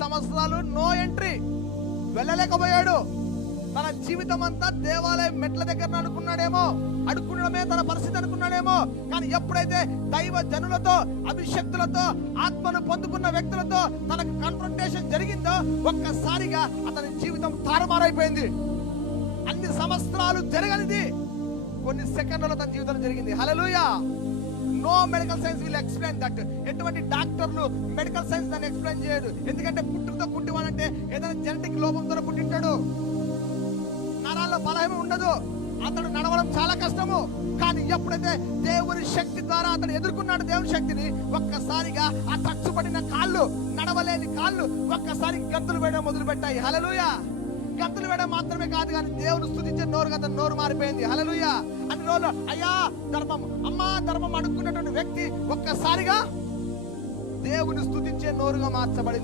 సంవత్సరాలు no entry, వెళ్ళలేకపోయాడు. తన జీవితం అంతా దేవాలయం మెట్ల దగ్గర అడుక్కునడమే తన పరిస్థితి అనుకున్నాడేమో. కానీ ఎప్పుడైతే దైవ జనులతో, అభిషక్తులతో, ఆత్మను పొందుకున్న వ్యక్తులతో తనకు కన్ఫ్రంటేషన్ జరిగిందో ఒక్కసారిగా అతని జీవితం తారుమారైపోయింది. అన్ని సంవత్సరాలు జరగనిది కొన్ని సెకండ్లలో తన జీవితంలో జరిగింది. Hallelujah. No medical science will explain that. ఎటువంటి డాక్టర్లు, మెడికల్ సైన్స్ దాన్ని ఎక్స్ప్లెయిన్ చేయదు. ఎందుకంటే పుట్టుకతో పుట్టివాడంటే ఏదైనా జెనెటిక్ లోపంతో పుట్టింటాడు, నరాల్లో బలహీనం ఉండదు, అతడు నడవడం చాలా కష్టము. కానీ ఎప్పుడైతే దేవుని శక్తి ద్వారా అతడు ఎదుర్కొన్నాడు దేవుని శక్తిని, ఒక్కసారిగా ఆ తచ్చుపడిన కాళ్ళు, నడవలేని కాళ్ళు ఒక్కసారి గంతులు వేయడం మొదలు పెట్టాయి. హల్లెలూయా. గంతులు వేయడం మాత్రమే కాదు, కానీ దేవుని స్తుతించే నోరుగా అతని నోరు మారిపోయింది. హల్లెలూయా. అన్ని రోజులు అయ్యా ధర్మం, అమ్మా ధర్మం అడుక్కున్నటువంటి వ్యక్తి ఒక్కసారిగా దేవుని స్తుతించే నోరుగా మార్చబడింది.